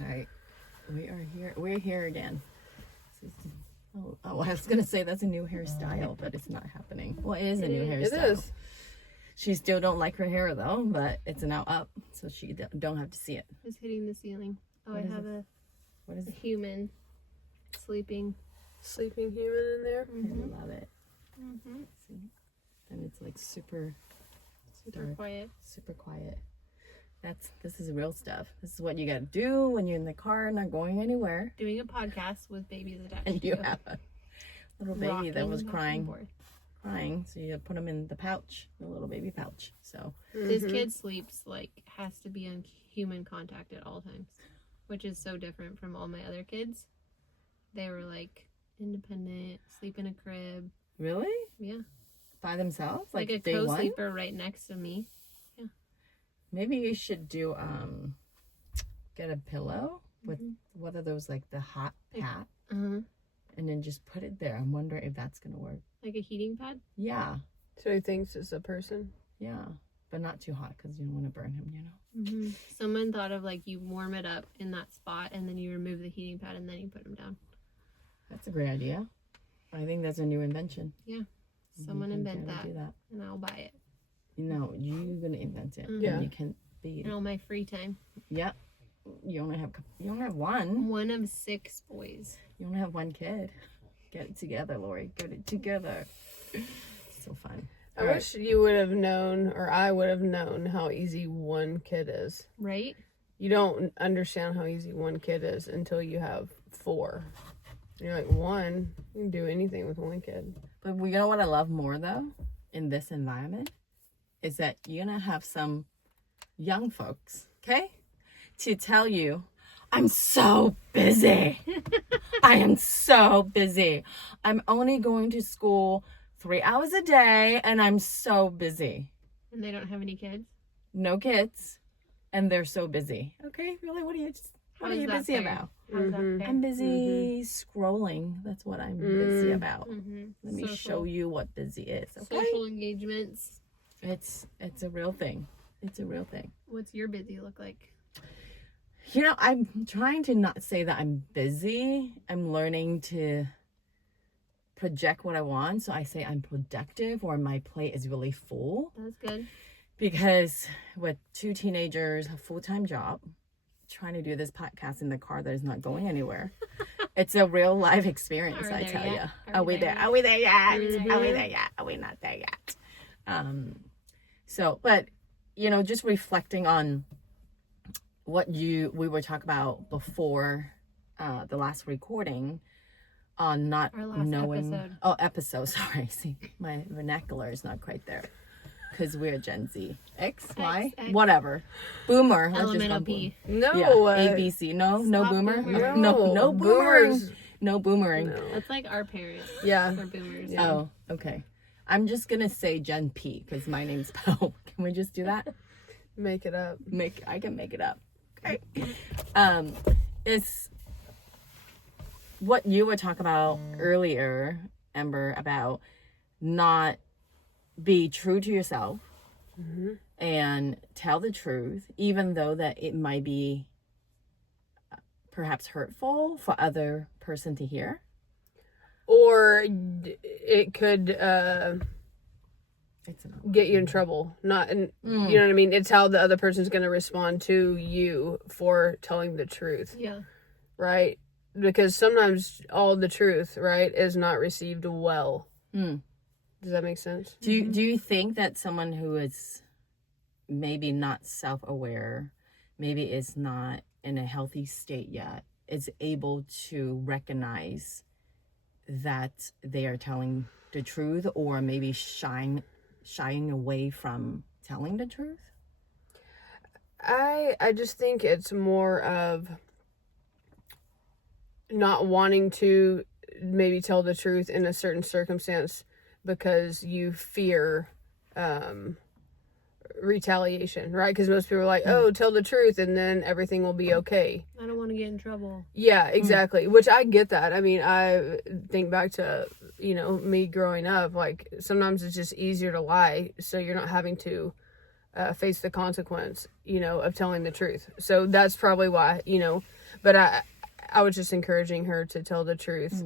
All right. We are here. We're here again. I was going to say that's a new hairstyle, but it's not happening. Well, it is a new hairstyle. It is. She still don't like her hair, though, but it's now up, so she don't have to see it. It's hitting the ceiling. Oh, I have a human sleeping. Sleeping human in there. Mm-hmm. I love it. Mm-hmm. See? And it's like super dark, quiet. Super quiet. This is real stuff. This is what you gotta do when you're in the car, not going anywhere. Doing a podcast with babies attached. And you have a little baby that was crying, so you put him in the pouch, the little baby pouch. So this kid sleeps has to be in human contact at all times, which is so different from all my other kids. They were independent, sleep in a crib. Really? Yeah. By themselves, like a co-sleeper right next to me. Yeah. Maybe you should do get a pillow with one of those the hot pat, and then just put it there. I'm wondering if that's gonna work. Like a heating pad? Yeah. So he thinks it's a person. Yeah, but not too hot because you don't want to burn him. Mm-hmm. Someone thought of you warm it up in that spot and then you remove the heating pad and then you put him down. That's a great idea. I think that's a new invention. Yeah. Someone invent that, do that, and I'll buy it. No, you're gonna invent it. Yeah. And you can be. In all my free time. Yep. You only have one. One of 6 boys. You only have one kid. Get it together, Lori. Get it together. So fun. I wish you would have known, or I would have known, how easy one kid is. Right? You don't understand how easy one kid is until you have 4. You're like, one, you can do anything with one kid. But you know what I love more, though, in this environment? Is that you're going to have some young folks, okay? To tell you, I'm so busy. I am so busy. I'm only going to school 3 hours a day, and I'm so busy. And they don't have any kids? No kids, and they're so busy. Okay, really? What are you busy about? I'm busy scrolling. That's what I'm busy about. Let me show you what busy is. Okay? Social engagements. It's a real thing. It's a real thing. What's your busy look like? I'm trying to not say that I'm busy. I'm learning to project what I want. So I say I'm productive, or my plate is really full. That's good. Because with 2 teenagers, a full-time job, trying to do this podcast in the car that is not going anywhere. It's a real life experience, I tell you. Are we there? Are we there yet? Are we there yet? Are we not there yet? But just reflecting on what we were talking about before the last recording on not knowing episode. Sorry. See, my vernacular is not quite there. Because we're Gen Z. X, Y, whatever. Boomer. Elemental P. No. Yeah. A, B, C. No boomer. No boomering. No boomering. No. That's like our parents. Yeah. We're boomers. Yeah. Oh, okay. I'm just going to say Gen P because my name's Poe. Can we just do that? Make it up. I can make it up. Okay. It's what you were talking about earlier, Amber, about not be true to yourself and tell the truth, even though that it might be perhaps hurtful for other person to hear. Or it could get you in trouble. You know what I mean? It's how the other person's going to respond to you for telling the truth. Yeah. Right? Because sometimes all the truth, right, is not received well. Does that make sense? Do you think that someone who is maybe not self-aware, maybe is not in a healthy state yet, is able to recognize that they are telling the truth, or maybe shying away from telling the truth? I just think it's more of not wanting to maybe tell the truth in a certain circumstance because you fear retaliation, right? Because most people are like, oh, tell the truth and then everything will be okay. I don't want to get in trouble. Yeah, exactly. Which I get that. I mean, I think back to, me growing up, sometimes it's just easier to lie so you're not having to face the consequence, of telling the truth. So that's probably why, But I was just encouraging her to tell the truth.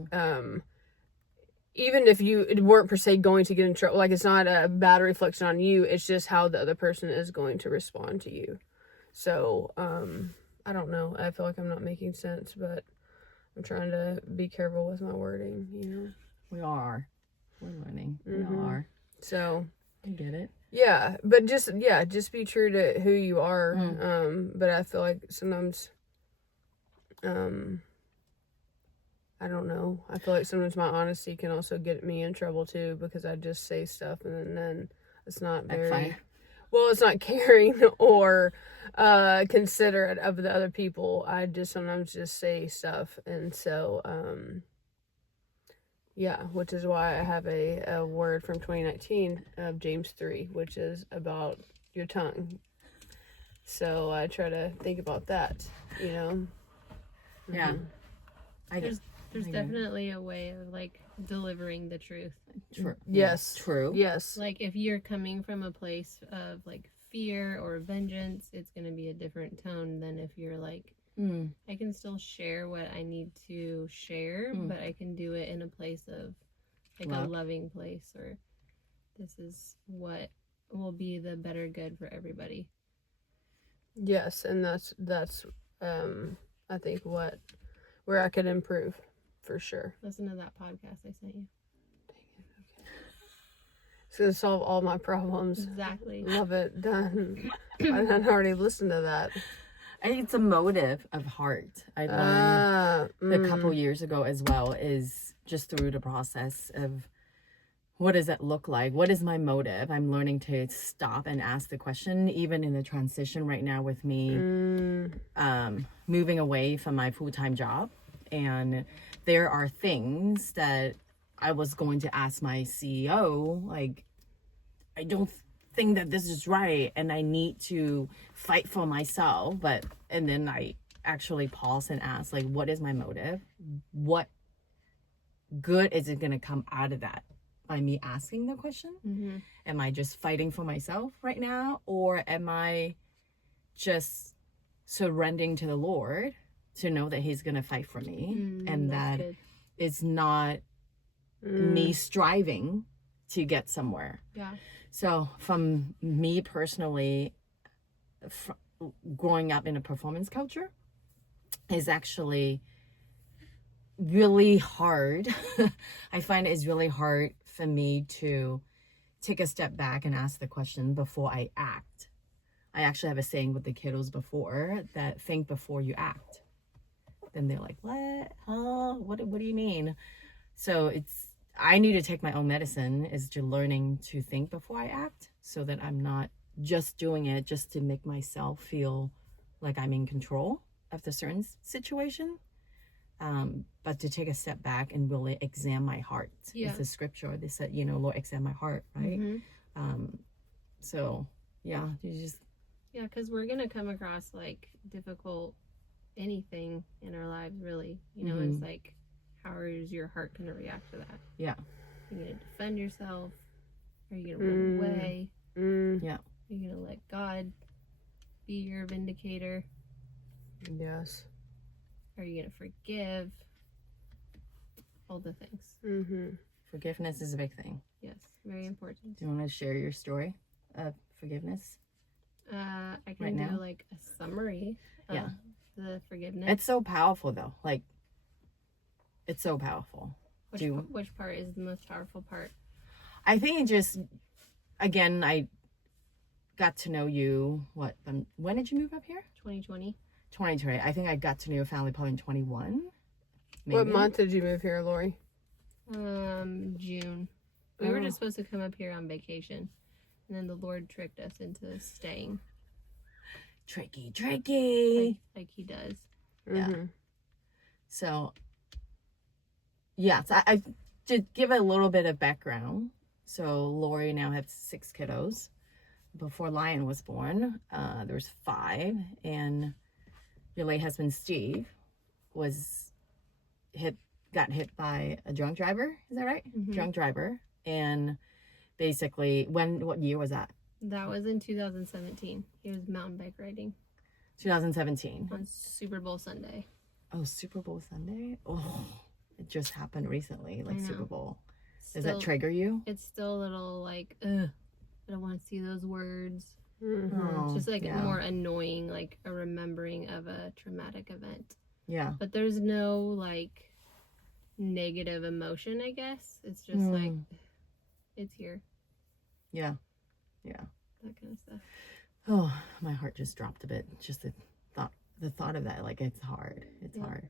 Even if you weren't per se going to get in trouble, like, it's not a bad reflection on you, it's just how the other person is going to respond to you. So, I don't know. I feel like I'm not making sense, but I'm trying to be careful with my wording, you know? We are. We're learning. Mm-hmm. We are. So, I get it. yeah, but just be true to who you are. But I feel like sometimes, I don't know. I feel like sometimes my honesty can also get me in trouble too, because I just say stuff and then it's not very Backfire. well, it's not caring or considerate of the other people. I just sometimes just say stuff, and so yeah, which is why I have a word from 2019 of James 3, which is about your tongue. So I try to think about that, you know. Yeah. Mm-hmm. There's definitely a way of like delivering the truth. True. Yes. True. Yes. Like if you're coming from a place of like fear or vengeance, it's going to be a different tone than if you're like, I can still share what I need to share, but I can do it in a place of like a loving place, or this is what will be the better good for everybody. Yes, and that's I think where I could improve for sure. Listen to that podcast I sent you. It's gonna solve all my problems. Exactly. Love it. Done. I had already listened to that. I think it's a motive of heart. I learned a couple years ago as well, is just through the process of what does that look like? What is my motive? I'm learning to stop and ask the question, even in the transition right now with me moving away from my full-time job. And there are things that I was going to ask my CEO, like, I don't think that this is right and I need to fight for myself. And then I actually pause and ask, like, what is my motive? What good is it going to come out of that by me asking the question? Am I just fighting for myself right now? Or am I just surrendering to the Lord to know that he's going to fight for me? And that it's not me striving to get somewhere. Yeah. So from me personally, growing up in a performance culture is actually really hard. I find it's really hard for me to take a step back and ask the question before I act. I actually have a saying with the kiddos before that think before you act. Then they're like, what? Huh? What do you mean? So I need to take my own medicine, is to learning to think before I act, so that I'm not just doing it just to make myself feel like I'm in control of the certain situation. But to take a step back and really examine my heart. Yeah. It's a scripture. They said, Lord, examine my heart, right? So, yeah, you just... Yeah, because we're going to come across, like, difficult anything in our lives, really. It's like, how is your heart going to react to that? Yeah. Are you going to defend yourself? Are you going to run away? Yeah. Are you going to let God be your vindicator? Yes. Are you going to forgive? All the things. Forgiveness is a big thing. Yes, very important. Do you want to share your story of forgiveness? I can Right do now? like a summary of the forgiveness. It's so powerful, though. Like, it's so powerful. Which part is the most powerful part? I think it just, again, I got to know you, when did you move up here? 2020. 2020. I think I got to know your family probably in 21. Maybe. What month did you move here, Lori? June. We were just supposed to come up here on vacation, and then the Lord tricked us into staying. Tricky. Like he does. Yeah. So, yes, I to give a little bit of background. So Lori now has 6 kiddos. Before Lion was born, there was 5, and your late husband Steve got hit by a drunk driver. Is that right? Drunk driver. And basically, what year was that? That was in 2017. He was mountain bike riding. 2017. On Super Bowl Sunday. Oh, Super Bowl Sunday? Oh, it just happened recently, like I know. Super Bowl. Does that trigger you? It's still a little like, ugh, I don't want to see those words. Oh, It's just like yeah. more annoying, like a remembering of a traumatic event. Yeah. But there's no like negative emotion, I guess. It's just like, it's here. Yeah. Yeah. That kind of stuff. Oh, my heart just dropped a bit. Just the thought of that, like, it's hard. It's hard.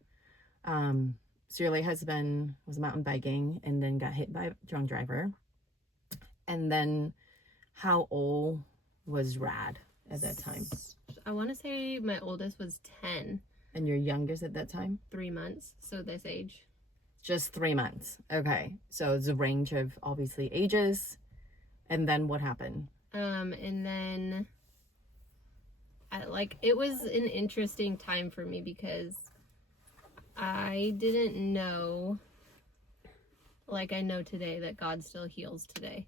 So your late husband was mountain biking and then got hit by a drunk driver. And then how old was Rad at that time? I want to say my oldest was 10. And your youngest at that time? 3 months. So this age. Just 3 months. Okay. So it's a range of obviously ages. And then what happened? And then it was an interesting time for me because I didn't know, like I know today, that God still heals today.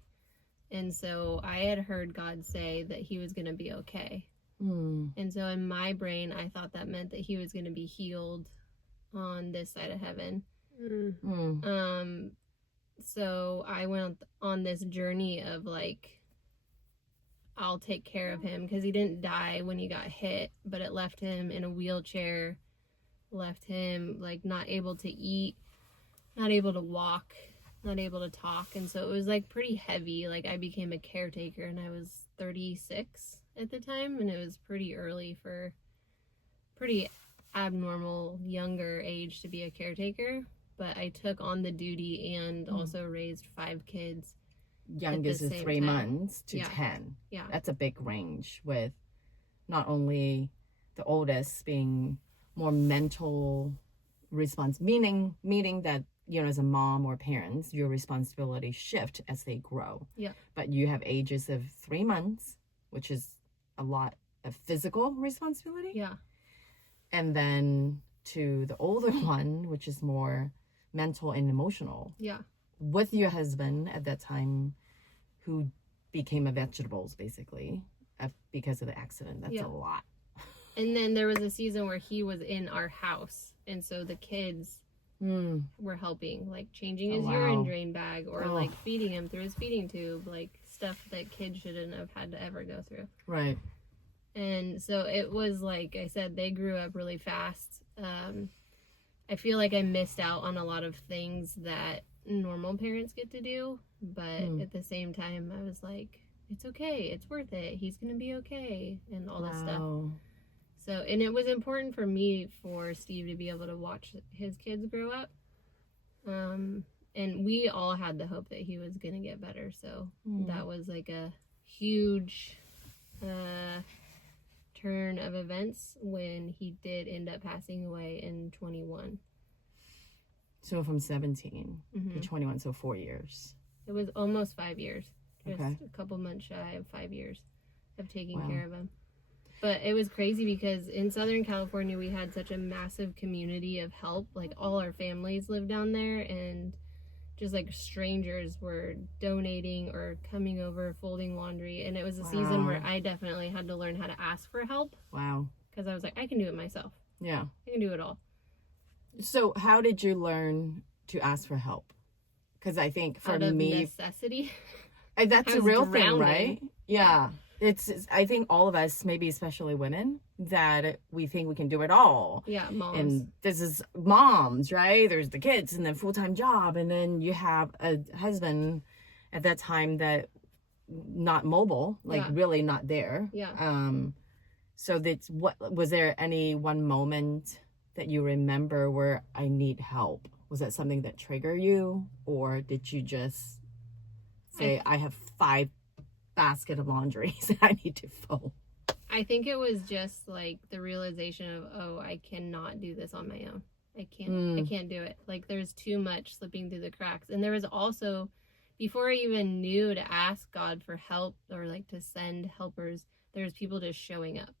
And so I had heard God say that he was going to be okay. And so in my brain, I thought that meant that he was going to be healed on this side of heaven. So I went on this journey of like, I'll take care of him, because he didn't die when he got hit, but it left him in a wheelchair, left him like not able to eat, not able to walk, not able to talk. And so it was like pretty heavy. Like I became a caretaker and I was 36 at the time, and it was pretty early for pretty abnormal younger age to be a caretaker. But I took on the duty and also raised 5 kids. Youngest is 3 months to 10. Yeah. That's a big range, with not only the oldest being more mental response, meaning that, you know, as a mom or parents, your responsibilities shift as they grow. Yeah. But you have ages of 3 months, which is a lot of physical responsibility. Yeah. And then to the older one, which is more mental and emotional. Yeah. With your husband at that time, who became a vegetables basically because of the accident. That's a lot. And then there was a season where he was in our house, and so the kids were helping, like changing his urine drain bag, or like feeding him through his feeding tube, like stuff that kids shouldn't have had to ever go through. Right. And so it was, like I said, they grew up really fast. I feel like I missed out on a lot of things that normal parents get to do, but at the same time I was like, it's okay, it's worth it, he's gonna be okay, and all this stuff. So, and it was important for me for Steve to be able to watch his kids grow up, and we all had the hope that he was gonna get better. So that was like a huge turn of events when he did end up passing away in 21. So from 17 to 21, so 4 years. It was almost 5 years. Just Okay. a couple months shy of 5 years of taking care of him. But it was crazy because in Southern California, we had such a massive community of help. Like all our families lived down there, and just like strangers were donating or coming over, folding laundry. And it was a season where I definitely had to learn how to ask for help. Wow. Because I was like, I can do it myself. Yeah. I can do it all. So how did you learn to ask for help? Because I think for Out of me, necessity. that's a real thing, drowning. right? Yeah. It's I think all of us, maybe especially women, that we think we can do it all. Yeah, moms. And this is moms, right? There's the kids and the full-time job, and then you have a husband at that time that not mobile, like really not there. Yeah. So that's what was there any one moment that you remember where I need help? Was that something that triggered you, or did you just say I have 5 basket of laundry that I need to fold? I think it was just like the realization of, oh, I cannot do this on my own. I can't do it. Like there's too much slipping through the cracks. And there was also, before I even knew to ask God for help or like to send helpers, there's people just showing up.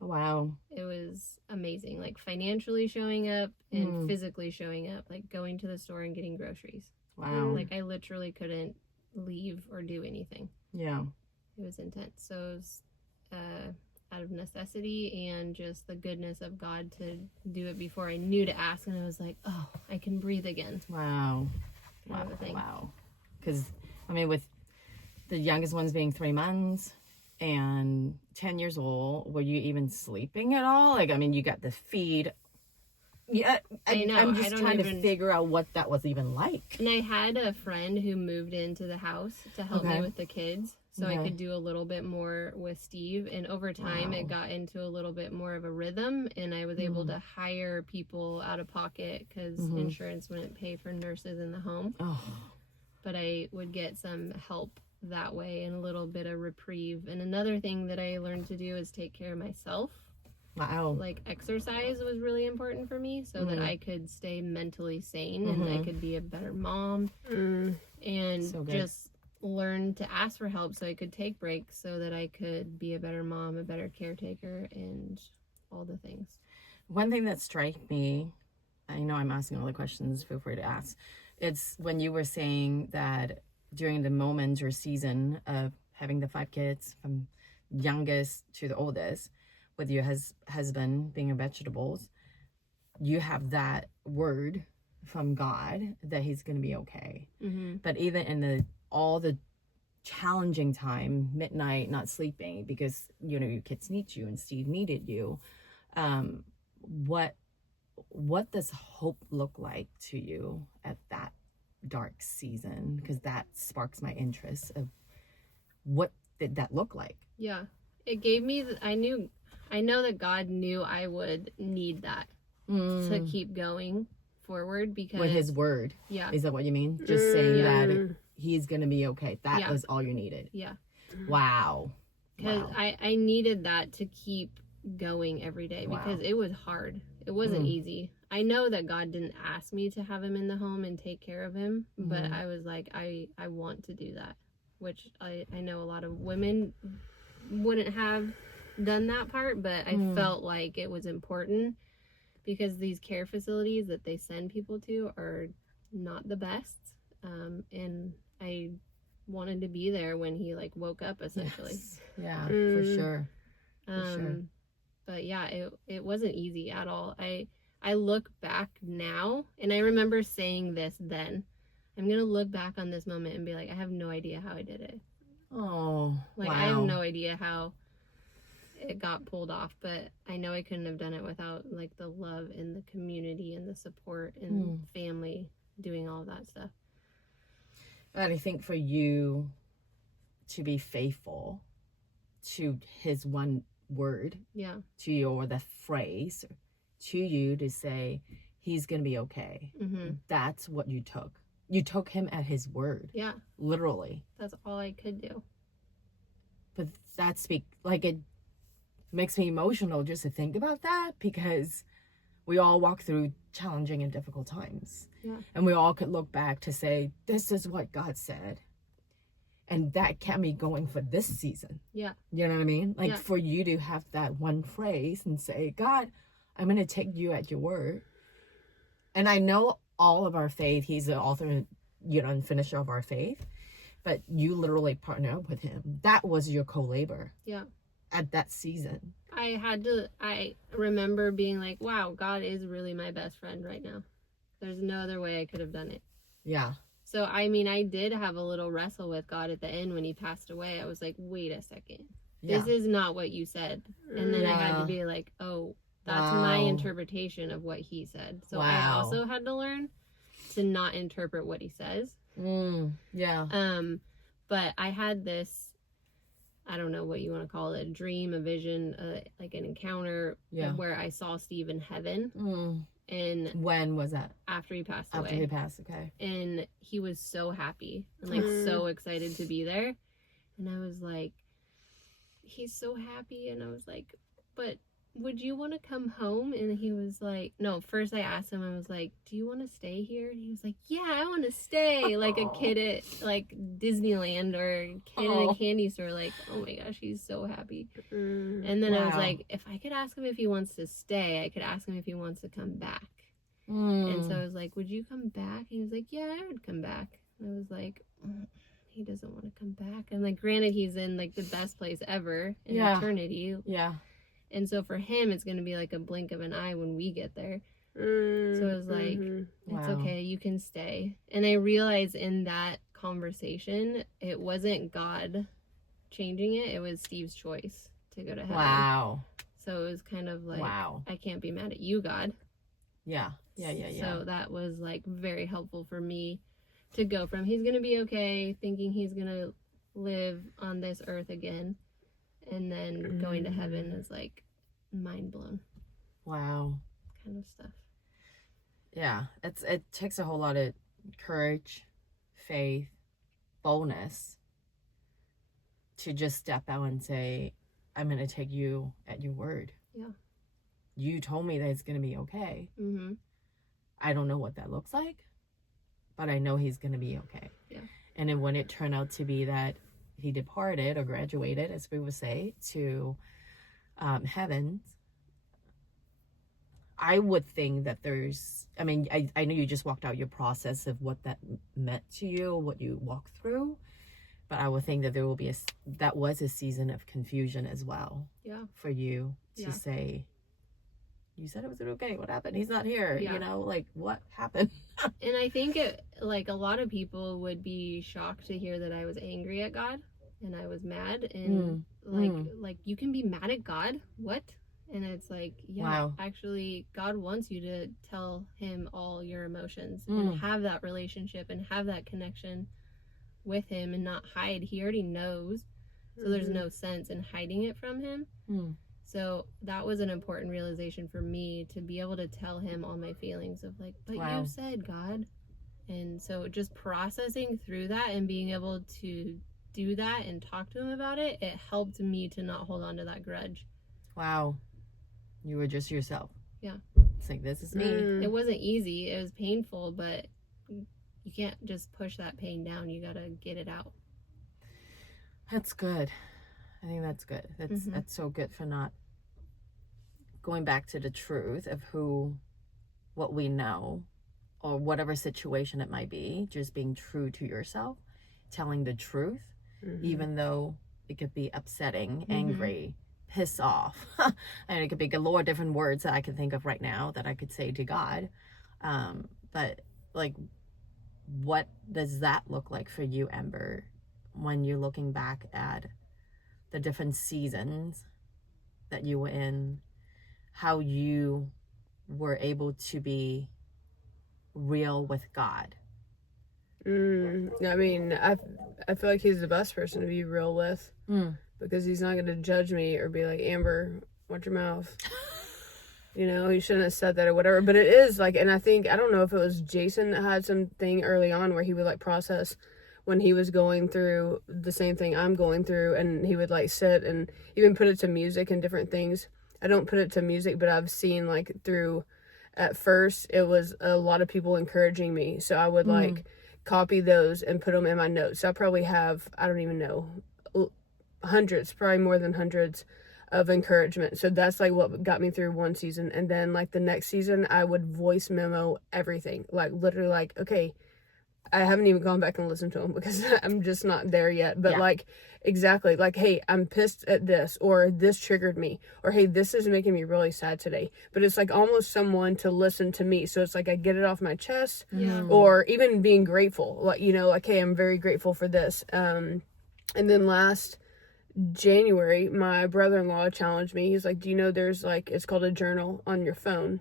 Wow. It was amazing. Like financially showing up and physically showing up, like going to the store and getting groceries. Wow. Like I literally couldn't leave or do anything. Yeah. It was intense. So it was out of necessity and just the goodness of God to do it before I knew to ask. And I was like, oh, I can breathe again. Wow. Kind of a thing. Wow. Because, I mean, with the youngest ones being 3 months and 10 years old, were you even sleeping at all? Like, I mean, you got the feed. Yeah, I know. I'm just trying to figure out what that was even like. And I had a friend who moved into the house to help me with the kids. So I could do a little bit more with Steve. And over time, it got into a little bit more of a rhythm. And I was able to hire people out of pocket because insurance wouldn't pay for nurses in the home. Oh. But I would get some help that way and a little bit of reprieve. And another thing that I learned to do is take care of myself. Wow. Like exercise was really important for me so that I could stay mentally sane and I could be a better mom and So just learn to ask for help so I could take breaks so that I could be a better mom, a better caretaker, and all the things. One thing that struck me, I know I'm asking all the questions, feel free to ask. It's when you were saying that during the moment or season of having the 5 kids from youngest to the oldest, with your husband being in vegetables, you have that word from God that he's going to be okay. But even in all the challenging time, midnight, not sleeping because, you know, your kids need you and Steve needed you, what does hope look like to you at that dark season? Because that sparks my interest of what did that look like? Yeah, it gave me I know that God knew I would need that to keep going forward because with his word. Yeah. Is that what you mean? Just saying that he's going to be okay. That was all you needed. Yeah. Wow. Because I needed that to keep going every day because it was hard. It wasn't easy. I know that God didn't ask me to have him in the home and take care of him, but I was like, I want to do that, which I know a lot of women wouldn't have done that part, but I felt like it was important because these care facilities that they send people to are not the best, and I wanted to be there when he like woke up essentially. Yes. Yeah, for sure. But yeah, it wasn't easy at all. I look back now and I remember saying this then. I'm gonna look back on this moment and be like, I have no idea how I did it. Oh, like I have no idea how it got pulled off, but I know I couldn't have done it without like the love and the community and the support and family doing all of that stuff. And I think for you to be faithful to his one word, to you, or the phrase to you to say he's gonna be okay, that's what you took. You took him at his word. Yeah, literally. That's all I could do. But it makes me emotional just to think about that, because we all walk through challenging and difficult times. Yeah. And we all could look back to say, this is what God said. And that kept me going for this season. Yeah. You know what I mean? Like for you to have that one phrase and say, God, I'm going to take you at your word. And I know all of our faith, he's the author, and finisher of our faith. But you literally partner up with him. That was your co-labor. Yeah. At that season. I remember being like, wow, God is really my best friend right now. There's no other way I could have done it. Yeah. So, I mean, I did have a little wrestle with God at the end when he passed away. I was like, wait a second. This is not what you said. And then I had to be like, oh, that's my interpretation of what he said. So I also had to learn to not interpret what he says. But I had this, I don't know what you want to call it, a dream, a vision, like an encounter where I saw Steve in heaven. And when was that? After he passed away. After he passed, okay. And he was so happy and like so excited to be there. And I was like, he's so happy. And I was like, but would you want to come home? And he was like, no, first I asked him, I was like, do you want to stay here? And he was like, yeah, I want to stay. Like a kid at like Disneyland or a kid in a candy store. Like, oh my gosh, he's so happy. And then I was like, if I could ask him if he wants to stay, I could ask him if he wants to come back. And so I was like, would you come back? And he was like, yeah, I would come back. And I was like, he doesn't want to come back. And like, granted, he's in like the best place ever in eternity. Yeah. And so for him, it's going to be like a blink of an eye when we get there. So it was like, it's okay, you can stay. And I realized in that conversation, it wasn't God changing it. It was Steve's choice to go to heaven. Wow. So it was kind of like, wow. I can't be mad at you, God. Yeah. So that was like very helpful for me to go from he's going to be okay, thinking he's going to live on this earth again, and then going to heaven is like mind blown. Wow. Kind of stuff. Yeah. It takes a whole lot of courage, faith, boldness to just step out and say, I'm going to take you at your word. Yeah. You told me that it's going to be okay. Mm-hmm. I don't know what that looks like, but I know he's going to be okay. Yeah. And then when it turned out to be that he departed or graduated, as we would say, to heaven, I would think that I know you just walked out your process of what that meant to you, what you walked through, but I would think that there will be that was a season of confusion as well. Yeah. For you to say, you said it was okay. What happened? He's not here. Yeah. You know, like what happened? And I think it, like, a lot of people would be shocked to hear that I was angry at God and I was mad, and like you can be mad at God? What? And it's like, wow. Actually, God wants you to tell him all your emotions and have that relationship and have that connection with him and not hide. He already knows. So there's no sense in hiding it from him. So that was an important realization for me, to be able to tell him all my feelings of like, but you said, God. And so just processing through that and being able to do that and talk to him about it, it helped me to not hold on to that grudge. Wow. You were just yourself. Yeah. It's like, this is me. It wasn't easy. It was painful, but you can't just push that pain down. You got to get it out. That's good. I think that's good. That's so good for not going back to the truth of what we know, or whatever situation it might be, just being true to yourself, telling the truth, even though it could be upsetting, angry, piss off. I mean, it could be galore different words that I can think of right now that I could say to God. But like, what does that look like for you, Ember, when you're looking back at the different seasons that you were in, how you were able to be real with God? I mean, I feel like he's the best person to be real with, because he's not going to judge me or be like, Amber, watch your mouth. You know, he shouldn't have said that or whatever. But it is like, and I don't know if it was Jason that had something early on where he would like process when he was going through the same thing I'm going through, and he would like sit and even put it to music and different things. I don't put it to music, but I've seen like through, at first it was a lot of people encouraging me. So I would like copy those and put them in my notes. So I probably have, I don't even know, hundreds, probably more than hundreds of encouragement. So that's like what got me through one season. And then like the next season, I would voice memo everything, like literally like, okay, I haven't even gone back and listened to them because I'm just not there yet. But like, exactly, like, hey, I'm pissed at this, or this triggered me, or hey, this is making me really sad today. But it's like almost someone to listen to me. So it's like I get it off my chest, or even being grateful, like, you know, like, hey, I'm very grateful for this. And then last January, my brother-in-law challenged me. He's like, do you know there's like, it's called a journal on your phone,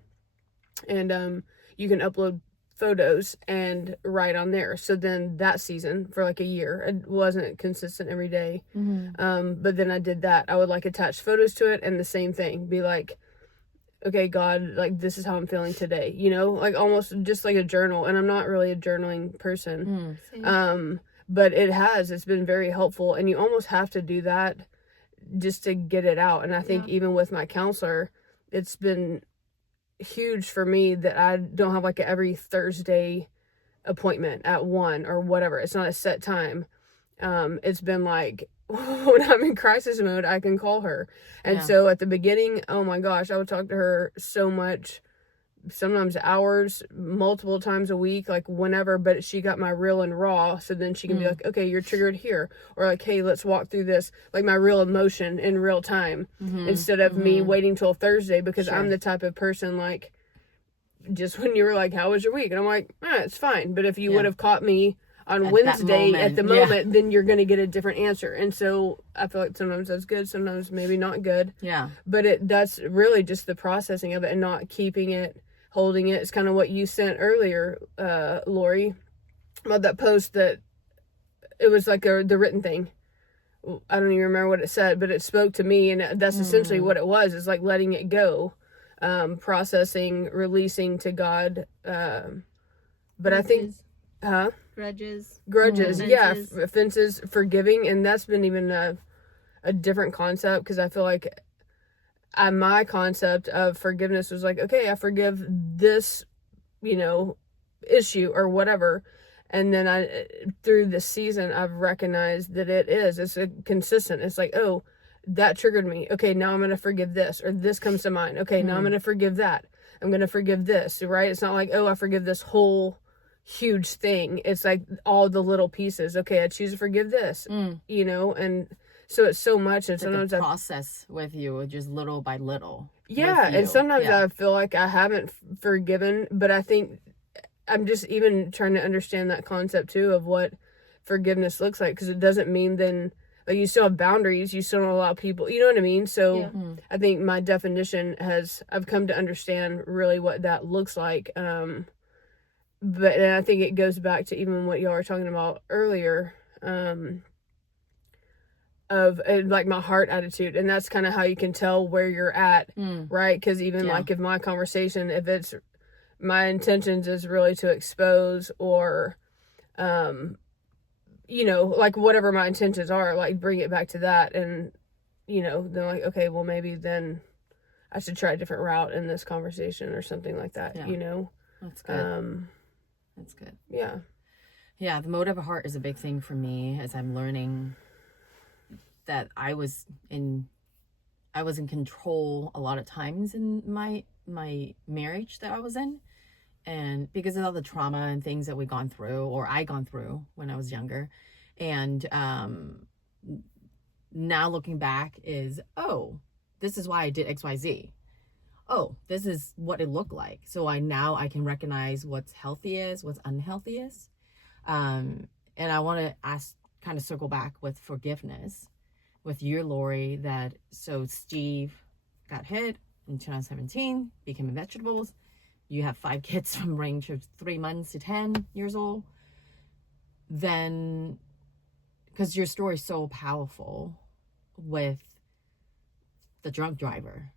and you can upload photos and write on there. So then that season for like a year, it wasn't consistent every day. But then I did that. I would like attach photos to it, and the same thing, be like, okay, God, like, this is how I'm feeling today, you know, like almost just like a journal. And I'm not really a journaling person. But it's been very helpful, and you almost have to do that just to get it out. And I think even with my counselor, it's been huge for me that I don't have like every Thursday appointment at 1 or whatever. It's not a set time. It's been like, when I'm in crisis mode, I can call her. And so at the beginning, oh my gosh, I would talk to her so much sometimes hours, multiple times a week, like whenever, but she got my real and raw. So then she can be like, okay, you're triggered here. Or like, hey, let's walk through this, like my real emotion in real time instead of me waiting till Thursday, because I'm the type of person like, just when you were like, how was your week? And I'm like, it's fine. But if you would have caught me on Wednesday at the moment, then you're going to get a different answer. And so I feel like sometimes that's good, sometimes maybe not good. Yeah. But that's really just the processing of it and not keeping it, holding it. It's kind of what you sent earlier, Lori, about that post that it was like the written thing. I don't even remember what it said, but it spoke to me. And that's essentially what it was. It's like letting it go, processing, releasing to God. But I think, Grudges, offenses. Offenses, forgiving, and that's been even a different concept, because I feel like my concept of forgiveness was like, okay, I forgive this, issue or whatever, and then through this season I've recognized that it's consistent. It's like, oh, that triggered me. Okay, now I'm gonna forgive this, or this comes to mind. Okay, now I'm gonna forgive that. I'm gonna forgive this. Right? It's not like, oh, I forgive this whole huge thing. It's like all the little pieces. Okay, I choose to forgive this, and so it's so much. And it's sometimes like a process with you, just little by little. Yeah, and sometimes I feel like I haven't forgiven, but I think I'm just even trying to understand that concept too of what forgiveness looks like, because it doesn't mean then, like, you still have boundaries, you still don't allow people, you know what I mean? So I think my definition I've come to understand really what that looks like. But I think it goes back to even what y'all were talking about earlier, of like my heart attitude. And that's kind of how you can tell where you're at, right? Because even like if my conversation, if it's my intentions is really to expose or, like whatever my intentions are, like bring it back to that. And, then like, okay, well maybe then I should try a different route in this conversation or something like that, That's good. That's good. Yeah. Yeah, the motive of heart is a big thing for me, as I'm learning that I was in control a lot of times in my marriage that I was in, and because of all the trauma and things that we've gone through, or I gone through when I was younger. And now looking back is, oh, this is why I did XYZ. Oh, this is what it looked like. So I can recognize what's healthy is, what's unhealthy is. And I want to kind of circle back with forgiveness with you, Lori, so Steve got hit in 2017, became vegetables. You have 5 kids from range of 3 months to 10 years old. Then, because your story is so powerful with the drunk driver.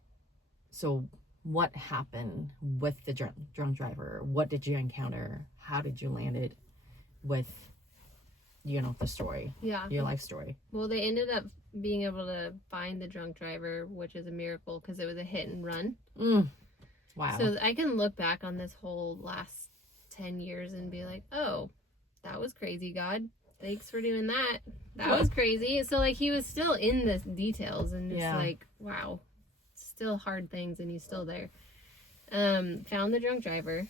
So what happened with the drunk driver? What did you encounter? How did you land it with, the story? Yeah. Your life story. Well, they ended up being able to find the drunk driver, which is a miracle because it was a hit and run. Wow. So I can look back on this whole last 10 years and be like, oh, that was crazy, God. Thanks for doing that. That was crazy. So, like, he was still in the details and just like, wow. Still hard things, and he's still there. Found the drunk driver.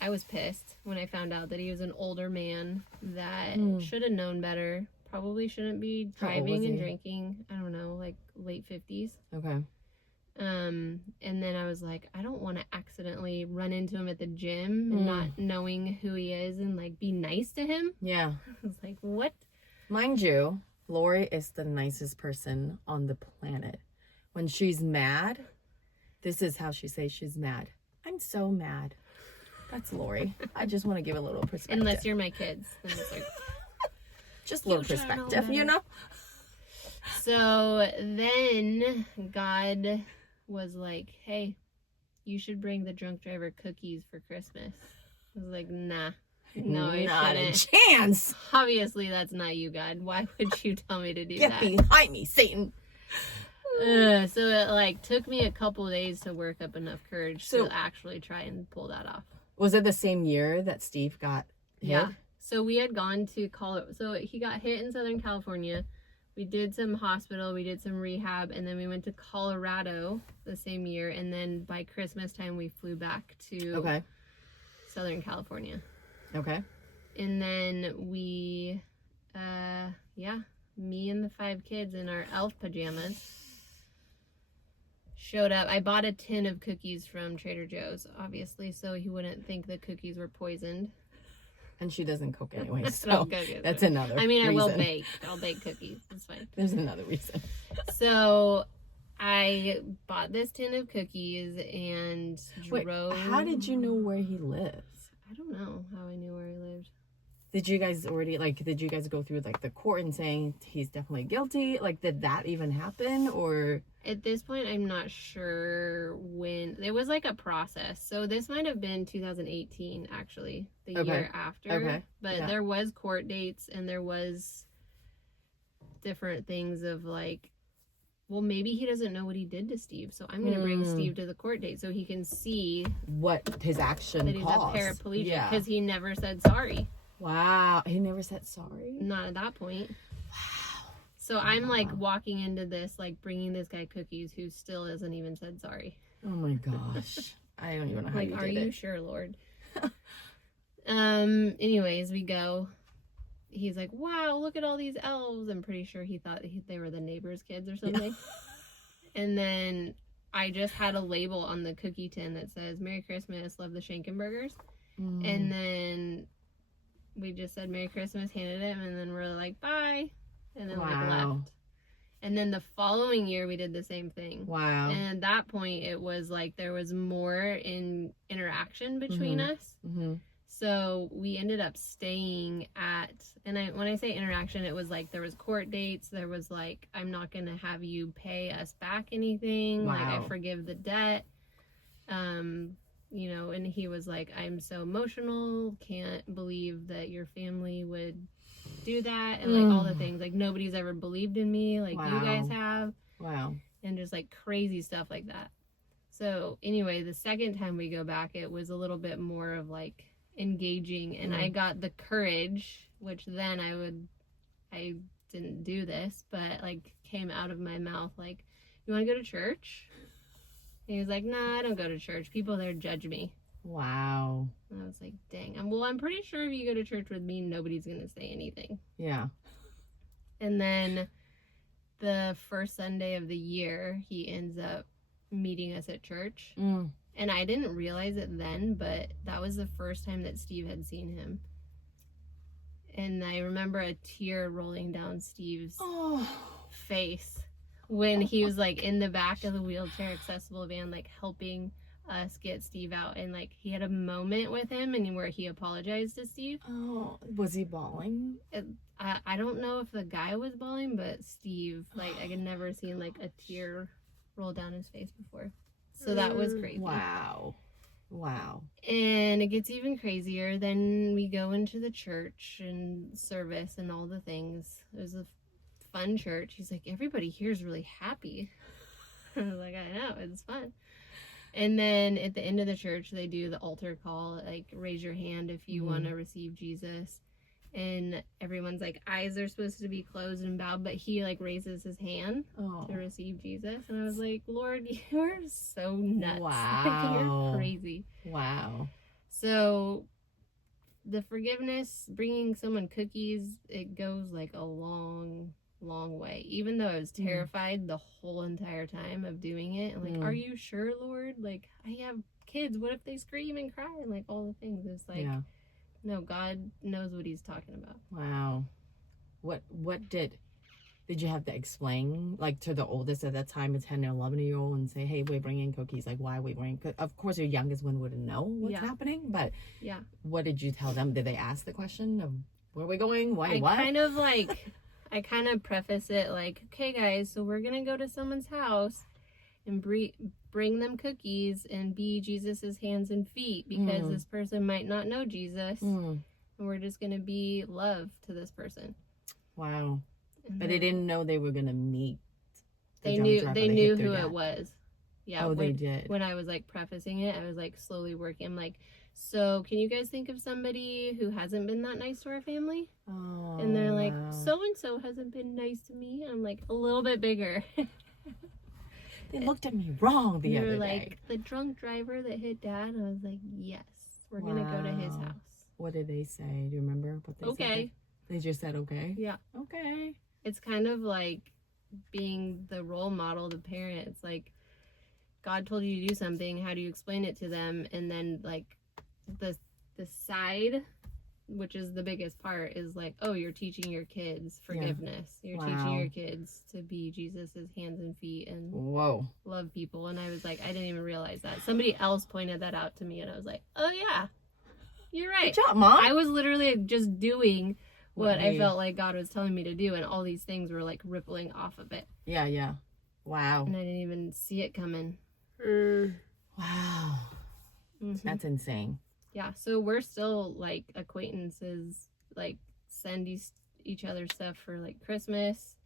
I was pissed when I found out that he was an older man that should have known better. Probably shouldn't be driving and drinking. I don't know, like late 50s. Okay. And then I was like, I don't want to accidentally run into him at the gym and not knowing who he is and like be nice to him. Yeah. I was like, what? Mind you, Lori is the nicest person on the planet. When she's mad, this is how she says she's mad. I'm so mad. That's Lori. I just want to give a little perspective. Unless you're my kids. Then it's like, just a little perspective, So then God was like, hey, you should bring the drunk driver cookies for Christmas. I was like, nah. No, I not shouldn't. A chance. Obviously, that's not you, God. Why would you tell me to do that? Get behind me, Satan. So it like took me a couple of days to work up enough courage to actually try and pull that off. Was it the same year that Steve got hit? Yeah. So we had gone to Colorado. So he got hit in Southern California. we did some hospital, we did some rehab, and then we went to Colorado the same year. And then by Christmas time, we flew back to Southern California. Okay. And then we, me and the 5 kids in our elf pajamas showed up. I bought a tin of cookies from Trader Joe's, obviously, so he wouldn't think the cookies were poisoned. And she doesn't cook anyway, I so don't cook it, that's but- another I mean, I will reason. bake. I'll bake cookies. It's fine. There's another reason. So I bought this tin of cookies and Wait, drove. how did you know where he lives? I don't know how I knew where he lived. Did you guys go through like the court and saying he's definitely guilty? Like, did that even happen, or? At this point, I'm not sure when. It was like a process. So this might have been 2018, actually, the year after. Okay. But there was court dates, and there was different things of like, well, maybe he doesn't know what he did to Steve, so I'm going to bring Steve to the court date so he can see what his action that he's caused. a paraplegic, Yeah. because he never said sorry. Wow, he never said sorry. Not at that point. Wow. So I'm like walking into this, like bringing this guy cookies who still hasn't even said sorry. Oh my gosh, I don't even know how Like, you are did you it. sure, Lord? Anyways, we go. He's like, wow, look at all these elves. I'm pretty sure he thought they were the neighbor's kids or something. And then I just had a label on the cookie tin that says, Merry Christmas, love the Schenkenbergers. And then we just said Merry Christmas, handed him, and then we're like, bye. And then like left. And then the following year we did the same thing. Wow. And at that point it was like there was more interaction between us. Mm-hmm. So we ended up staying at, and when I say interaction, it was like there was court dates. There was like, I'm not going to have you pay us back anything. Wow. Like, I forgive the debt. You know, and he was like, I'm so emotional. Can't believe that your family would do that. And like all the things, like nobody's ever believed in me like you guys have. Wow. And just like crazy stuff like that. So anyway, the second time we go back, it was a little bit more of like engaging, and I got the courage, which then I didn't do this, but like came out of my mouth like, you want to go to church? And he was like, nah, I don't go to church. People there judge me. Wow. And I was like, dang. I'm pretty sure if you go to church with me, nobody's going to say anything. Yeah. And then the first Sunday of the year, he ends up meeting us at church. And I didn't realize it then, but that was the first time that Steve had seen him. And I remember a tear rolling down Steve's face when he was like in the back of the wheelchair accessible van, like helping us get Steve out. And like he had a moment with him and where he apologized to Steve. Oh, was he bawling? I don't know if the guy was bawling, but Steve, like I had never seen like a tear roll down his face before. So that was crazy. Wow. And it gets even crazier. Then we go into the church and service and all the things. It was a fun church. He's like, everybody here is really happy. I was like, I know, it's fun. And then at the end of the church, they do the altar call, like raise your hand if you want to receive Jesus. And everyone's like, eyes are supposed to be closed and bowed, but he like raises his hand to receive Jesus. And I was like, Lord, you're so nuts. Wow. Like, you're crazy. Wow. So the forgiveness, bringing someone cookies, it goes like a long way. Even though I was terrified the whole entire time of doing it. And like, are you sure, Lord? Like, I have kids. What if they scream and cry? And like all the things. It's like, no, God knows what he's talking about. Wow. What did you have to explain, like, to the oldest at that time, a 10 and 11-year-old, and say, hey, we're bringing cookies, like, why are we bringing cookies? Of course, your youngest one wouldn't know what's happening, but what did you tell them? Did they ask the question of where are we going? Why? I kind of preface it like, okay, guys, so we're going to go to someone's house and bring them cookies and be Jesus's hands and feet, because this person might not know Jesus, and we're just going to be love to this person. Wow. But they didn't know they were going to meet. They knew who it was. Yeah. Oh, they did. When I was like prefacing it, I was like slowly working. I'm like, so can you guys think of somebody who hasn't been that nice to our family? Oh, And they're like, wow. so and so hasn't been nice to me. I'm like, a little bit bigger. They looked at me wrong the They other were day. like, the drunk driver that hit Dad. And I was like, yes, we're gonna go to his Wow. house. What did they say? Do you remember what they said? Okay. They just said okay? Yeah. Okay. It's kind of like being the role model, the parent. It's like, God told you to do something. How do you explain it to them? And then like the side, which is the biggest part, is like, oh, you're teaching your kids forgiveness. You're teaching your kids to be Jesus's hands and feet and Whoa. love people. And I was like, I didn't even realize that. Somebody else pointed that out to me, and I was like, oh yeah, you're right. Good job, Mom. I was literally just doing what I Right. felt like God was telling me to do, and all these things were like rippling off of it. Yeah, yeah. Wow. And I didn't even see it coming. Wow. Mhm. That's insane. Yeah, so we're still like acquaintances, like send each other stuff for like Christmas.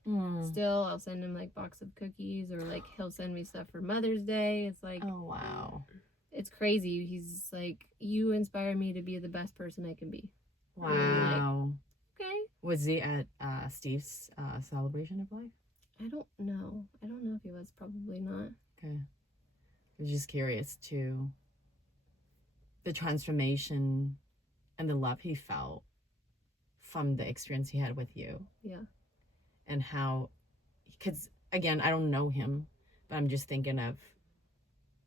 Still, I'll send him like box of cookies, or like he'll send me stuff for Mother's Day. It's like, Oh, wow. it's crazy. He's like, you inspire me to be the best person I can be. Wow. Okay. Was he at Steve's celebration of life? I don't know if he was. Probably not. Okay. I was just curious to the transformation and the love he felt from the experience he had with you. Yeah. And how, because again, I don't know him, but I'm just thinking of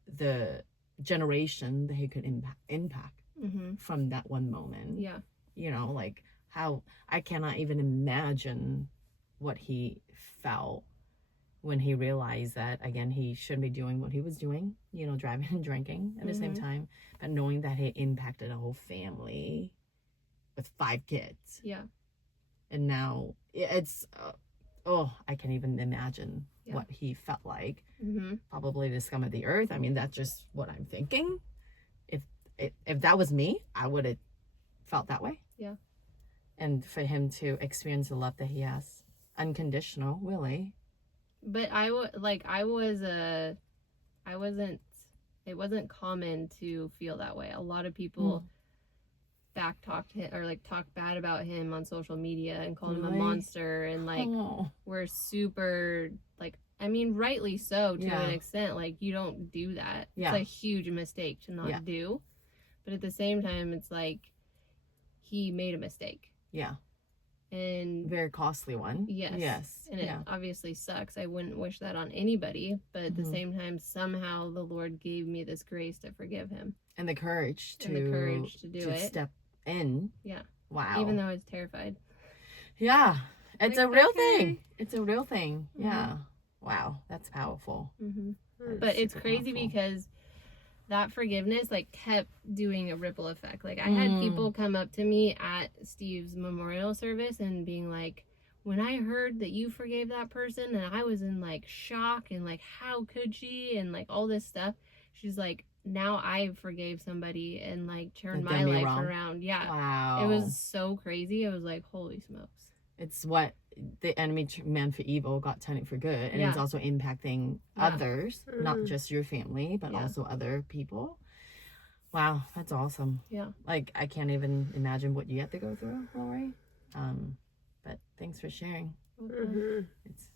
the generation that he could impact Mm-hmm. from that one moment. Yeah. You know, like how I cannot even imagine what he felt when he realized that, again, he shouldn't be doing what he was doing, you know, driving and drinking at the same time, but knowing that he impacted a whole family with 5 kids. Yeah. And now it's, I can't even imagine what he felt like. Mm-hmm. Probably the scum of the earth. I mean, that's just what I'm thinking. If that was me, I would have felt that way. Yeah. And for him to experience the love that he has, unconditional, really. But it wasn't common to feel that way. A lot of people backtalked him, or like talk bad about him on social media and called him a monster, and like we're super like, I mean, rightly so to an extent. Like, you don't do that. It's a huge mistake to not do. But at the same time, it's like he made a mistake. Yeah. And very costly one. Yes. And it obviously sucks. I wouldn't wish that on anybody. But at the same time, somehow the Lord gave me this grace to forgive him. And the courage to do it. Step in. Yeah. Wow. Even though I was terrified. Yeah. It's a real okay. thing. It's a real thing. Yeah. Wow. That's powerful. Mm-hmm. That's But it's super crazy powerful. because that forgiveness like kept doing a ripple effect. Like, I had people come up to me at Steve's memorial service and being like, when I heard that you forgave that person, and I was in like shock and like, how could she, and like all this stuff. She's like, now I forgave somebody and like turned my life around. Yeah. Wow. It was so crazy. I was like, holy smokes. It's what the enemy meant for evil got turned for good, and it's also impacting others, not just your family, but also other people. Wow, that's awesome. Yeah. Like, I can't even imagine what you had to go through, Lori. But thanks for sharing. Okay. It's